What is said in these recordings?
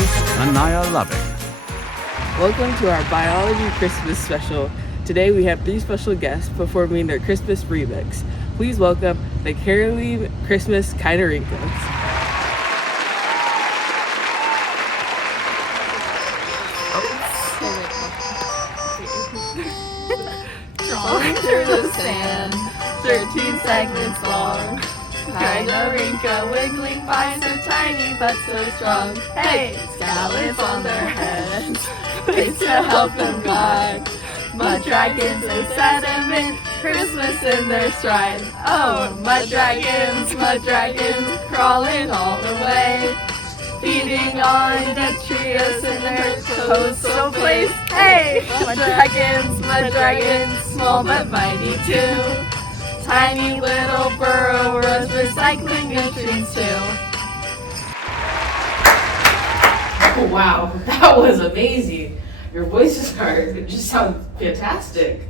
host, Anaya Loving. Welcome to our Biology Christmas special. Today we have 3 special guests performing their Christmas remix. Please welcome the Caroling Christmas Kinorhynchas. Crawling through the sand, 13 segments long. Kinorhyncha wiggling by so tiny but so strong. Hey, scallops on their heads, place to help them glide. Mud dragons and sediment, Christmas in their stride. Oh, mud dragons, crawling all the way. Feeding on detritus in their toes, so place. Hey, mud dragons, small but mighty too. Tiny little burrowers recycling nutrients too. Oh wow, that was amazing. Your voices just sound fantastic.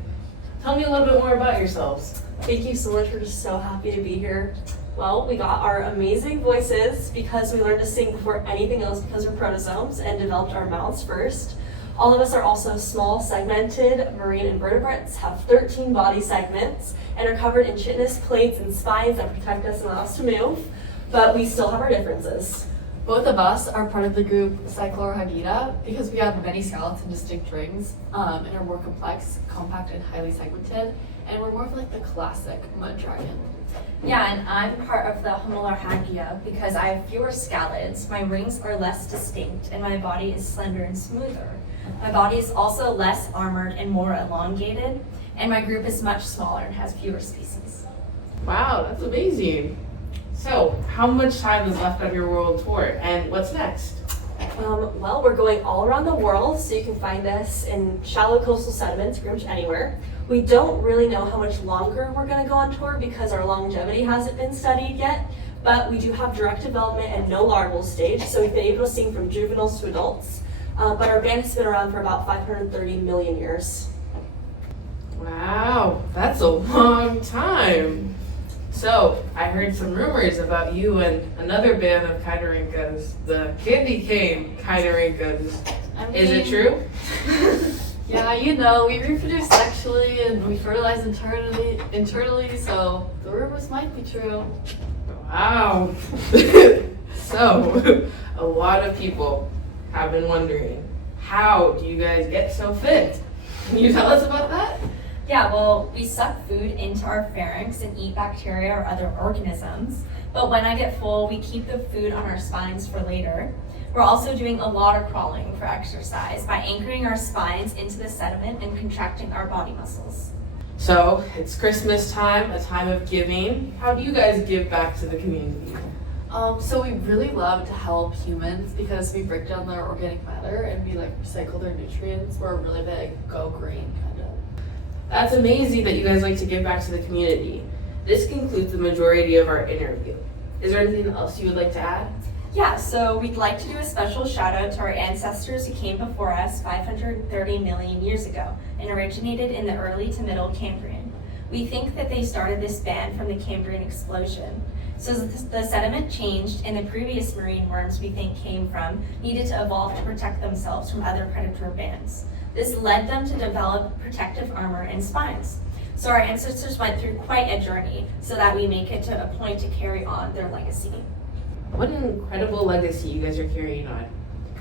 Tell me a little bit more about yourselves. Thank you so much. We're just so happy to be here. Well, we got our amazing voices because we learned to sing before anything else because we're protozoans and developed our mouths first. All of us are also small, segmented marine invertebrates, have 13 body segments, and are covered in chitinous plates and spines that protect us and allow us to move, but we still have our differences. Both of us are part of the group Kinorhyncha because we have many scallops and distinct rings and are more complex, compact, and highly segmented, and we're more of like the classic mud dragon. Yeah, and I'm part of the Kinorhyncha because I have fewer scallops, my rings are less distinct, and my body is slender and smoother. My body is also less armored and more elongated, and my group is much smaller and has fewer species. Wow, that's amazing. So, how much time is left on your world tour, and what's next? Well, we're going all around the world, so you can find us in shallow coastal sediments, pretty much anywhere. We don't really know how much longer we're going to go on tour because our longevity hasn't been studied yet, but we do have direct development and no larval stage, so we've been able to sing from juveniles to adults. But our band has been around for about 530 million years. Wow, that's a long time. So, I heard some rumors about you and another band of Kinorhynchas, the Candy Cane Kinorhynchas. Is it true? Yeah, we reproduce sexually and we fertilize internally, so the rumors might be true. Wow. So, a lot of people have been wondering, how do you guys get so fit? Can you tell us about that? Yeah, well, we suck food into our pharynx and eat bacteria or other organisms, but when I get full, we keep the food on our spines for later. We're also doing a lot of crawling for exercise by anchoring our spines into the sediment and contracting our body muscles. So, it's Christmas time, a time of giving. How do you guys give back to the community? So we really love to help humans because we break down their organic matter and we recycle their nutrients. We're a really big go green kind of. That's amazing that you guys like to give back to the community. This concludes the majority of our interview. Is there anything else you would like to add? Yeah, so we'd like to do a special shout out to our ancestors who came before us 530 million years ago and originated in the early to middle Cambrian. We think that they started this band from the Cambrian explosion. So the sediment changed and the previous marine worms we think came from needed to evolve to protect themselves from other predator bands. This led them to develop protective armor and spines. So our ancestors went through quite a journey so that we make it to a point to carry on their legacy. What an incredible legacy you guys are carrying on.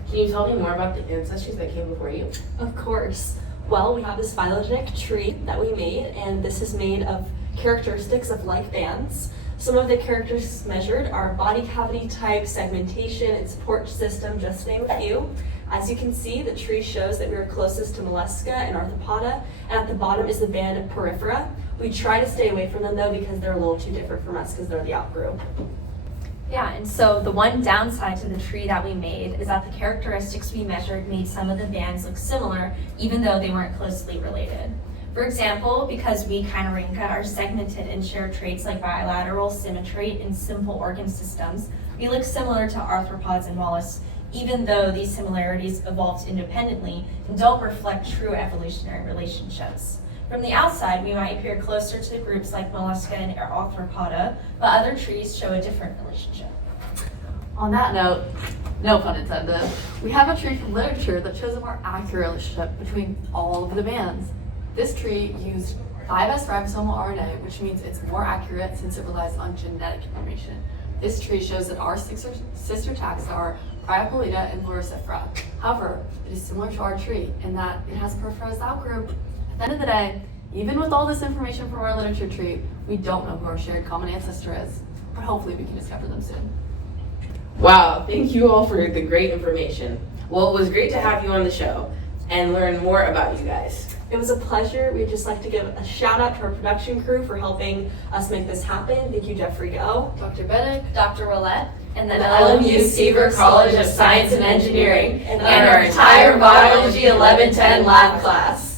Can you tell me more about the ancestors that came before you? Of course. Well, we have this phylogenetic tree that we made, and this is made of characteristics of like bands. Some of the characteristics measured are body cavity type, segmentation, and support system, just to name a few. As you can see, the tree shows that we are closest to mollusca and arthropoda, and at the bottom is the band porifera. We try to stay away from them though because they're a little too different from us because they're the outgroup. Yeah, and so the one downside to the tree that we made is that the characteristics we measured made some of the bands look similar, even though they weren't closely related. For example, because we Kinorhyncha are segmented and share traits like bilateral symmetry and simple organ systems, we look similar to arthropods and mollusks, even though these similarities evolved independently and don't reflect true evolutionary relationships. From the outside, we might appear closer to groups like mollusca and arthropoda, but other trees show a different relationship. On that note, no pun intended, we have a tree from literature that shows a more accurate relationship between all of the bands. This tree used 5S ribosomal RNA, which means it's more accurate since it relies on genetic information. This tree shows that our sister taxa are Priapolita and Loricifera. However, it is similar to our tree in that it has a peripheralized outgroup. At the end of the day, even with all this information from our literature tree, we don't know who our shared common ancestor is, but hopefully we can discover them soon. Wow, thank you all for the great information. Well, it was great to have you on the show and learn more about you guys. It was a pleasure. We'd just like to give a shout out to our production crew for helping us make this happen. Thank you, Jeffrey Go, Dr. Bennett, Dr. Willette, and the LMU Seaver College of Science and Engineering, and our entire Biology 1110 lab class.